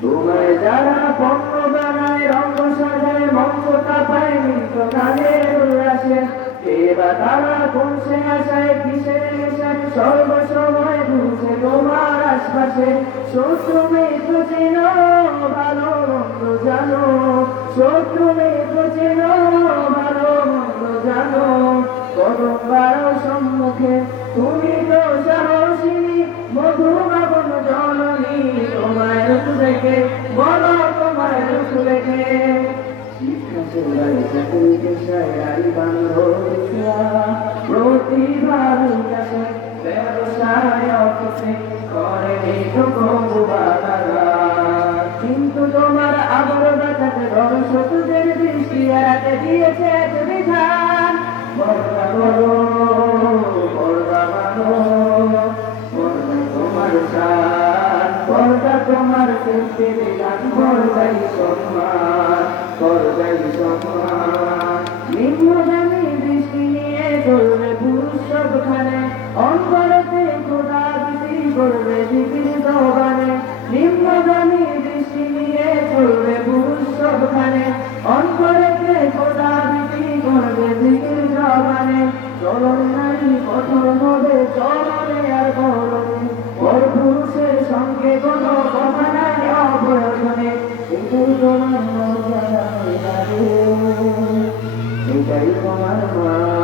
তোমায় যারা পণ্য বানায় রঙ্গ সাজায় মঞ্চ কাঁপায় নৃত্য গানের উল্লাসে এবার তারা কোনসে আশায় কিসের নেশায় সর্বসময় ঘুরছে তোমার আশপাশে শত্রু মিত্র চেন ভালো মন্দ জানো শত্রু মিত্র চেন ভালো মন্দ জানো কদম বাড়াও সম্মুখে তুমি তো সাহসিনী মধুবাবন জননী তোমায় রূপ দেখে বলো তোমায় রূপ দেখে শিক্ষা সেবায় চাকরি পেশায় আই বান্ধবিকা প্রতিভার কাছে ব্যবসায় অফিসে করে প্রভু বাবারা কিন্তু তোমার আবর বাঁচাতে দর্শকদের দৃষ্টি এড়াতে দিয়েছে এক বিধান বর্ণা করো বর্ণা মানো বর্ণা তোমার সার বর্ণা তোমার শিল্পী বিধান বর্ণাই সম্মান বর্ণাই সম্মান নিম্নগামী দৃষ্টি নিয়ে চলবে পুরুষ সবখানে অন্তরতে খোদা বিক্রি করবে বিক্রি দোকানে নিম্নগামী দৃষ্টি নিয়ে চলবে পুরুষ সবখানে অন্তরতে খোদা বিক্রি করবে বিক্রি দোকানে চলন নারী কঠোর হবে চলনে আর বলনে ওর পুরুষের সঙ্গে কোনো কথা নাই অপ্রয়োজনে কিন্তু তোমার মর্যাদা এটাই তোমার মা